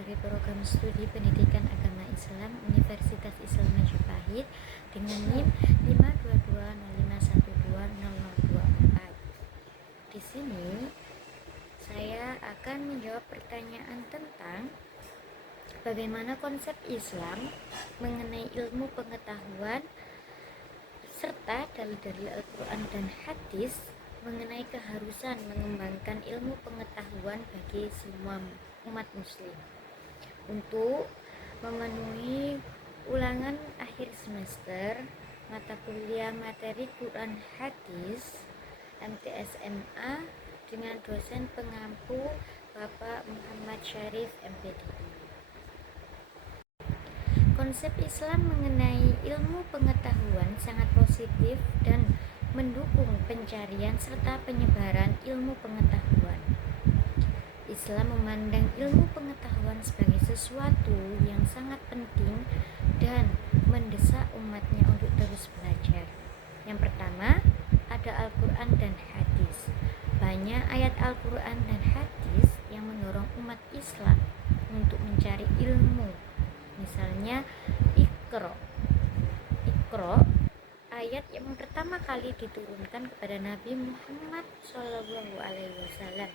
dari program studi pendidikan agama Islam Universitas Islam Majapahit dengan NIM 52205120024. Di sini saya akan menjawab pertanyaan tentang bagaimana konsep Islam mengenai ilmu pengetahuan serta dalil-dalil Al-Quran dan hadis mengenai keharusan mengembangkan ilmu pengetahuan bagi semua umat muslim untuk memenuhi ulangan akhir semester mata kuliah materi Quran Hadis MTSMA dengan dosen pengampu Bapak Muhammad Syarif MPD. Konsep Islam mengenai ilmu pengetahuan sangat positif dan mendukung pencarian serta penyebaran ilmu pengetahuan. Islam memandang ilmu pengetahuan sebagai sesuatu yang sangat penting dan mendesak umatnya untuk terus belajar. Yang pertama, ada Al-Quran dan hadis. Banyak ayat Al-Quran dan hadis yang mendorong umat Islam untuk mencari ilmu. Misalnya, Iqra, ayat yang pertama kali diturunkan kepada Nabi Muhammad SAW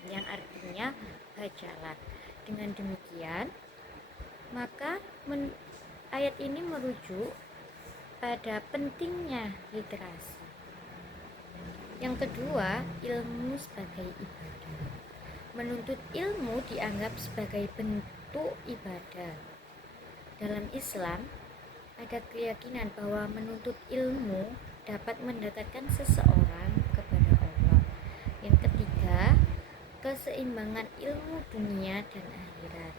yang artinya bacalah. Dengan demikian, maka ayat ini merujuk pada pentingnya literasi. Yang kedua, ilmu sebagai ibadah. Menuntut ilmu dianggap sebagai bentuk ibadah. Dalam Islam, ada keyakinan bahwa menuntut ilmu dapat mendekatkan seseorang kepada Allah. Yang ketiga, keseimbangan ilmu dunia dan akhirat.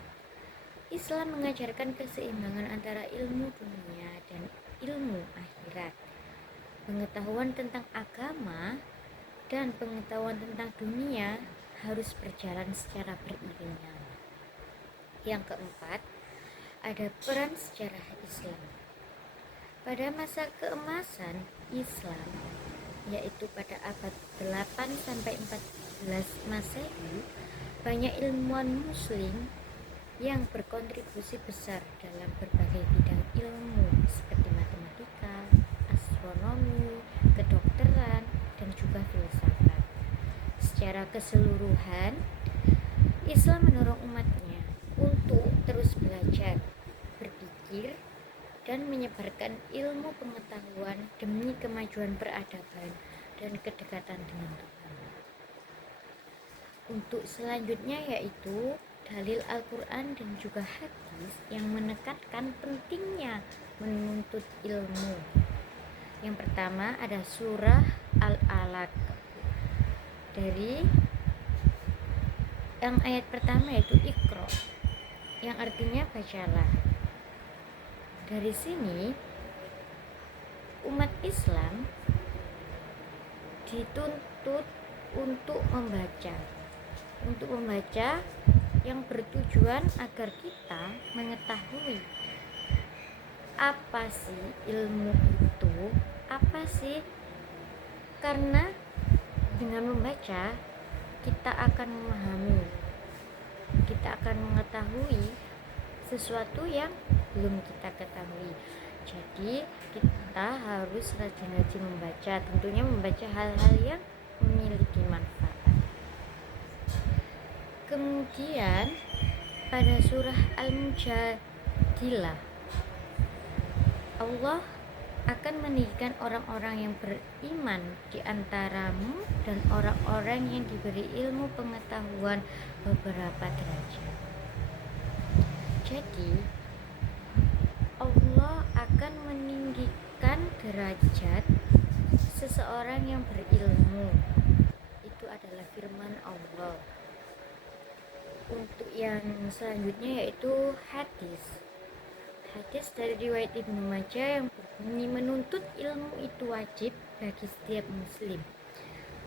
Islam mengajarkan keseimbangan antara ilmu dunia dan ilmu akhirat. Pengetahuan tentang agama dan pengetahuan tentang dunia harus berjalan secara beriringan. Yang keempat, ada peran sejarah Islam. Pada masa keemasan Islam, yaitu pada abad 8 sampai 14 Masehi, banyak ilmuwan muslim yang berkontribusi besar dalam berbagai bidang ilmu seperti matematika, astronomi, kedokteran, dan juga filsafat. Secara keseluruhan, Islam mendorong umatnya untuk terus belajar, berpikir, dan menyebarkan ilmu pengetahuan demi kemajuan peradaban dan kedekatan dengan Tuhan. Untuk selanjutnya yaitu dalil Al-Quran dan juga hadis yang menekankan pentingnya menuntut ilmu. Yang pertama ada surah Al-Alaq. Dari yang ayat pertama yaitu Iqra, yang artinya bacalah. Dari sini umat Islam dituntut untuk membaca yang bertujuan agar kita mengetahui apa sih ilmu itu, apa sih, karena dengan membaca kita akan memahami, kita akan mengetahui sesuatu yang belum kita ketahui. Jadi kita harus rajin-rajin membaca, tentunya membaca hal-hal yang memiliki manfaat. Kemudian pada surah Al-Mujadilah, Allah akan meninggikan orang-orang yang beriman di antaramu dan orang-orang yang diberi ilmu pengetahuan beberapa derajat. Jadi Allah akan meninggikan derajat seseorang yang berilmu. Itu adalah firman Allah. Untuk yang selanjutnya yaitu hadis. Hadis dari riwayat Ibnu Majah yang berbunyi menuntut ilmu itu wajib bagi setiap muslim.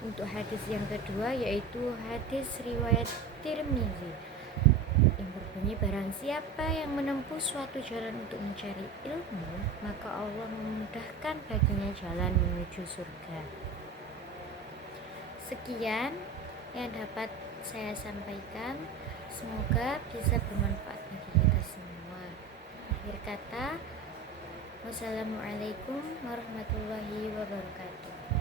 Untuk hadis yang kedua yaitu hadis riwayat Tirmizi yang berbunyi barang siapa yang menempuh suatu jalan untuk mencari ilmu, maka Allah memudahkan baginya jalan menuju surga. Sekian yang dapat saya sampaikan. Semoga bisa bermanfaat bagi kita semua. Akhir kata, wassalamualaikum warahmatullahi wabarakatuh.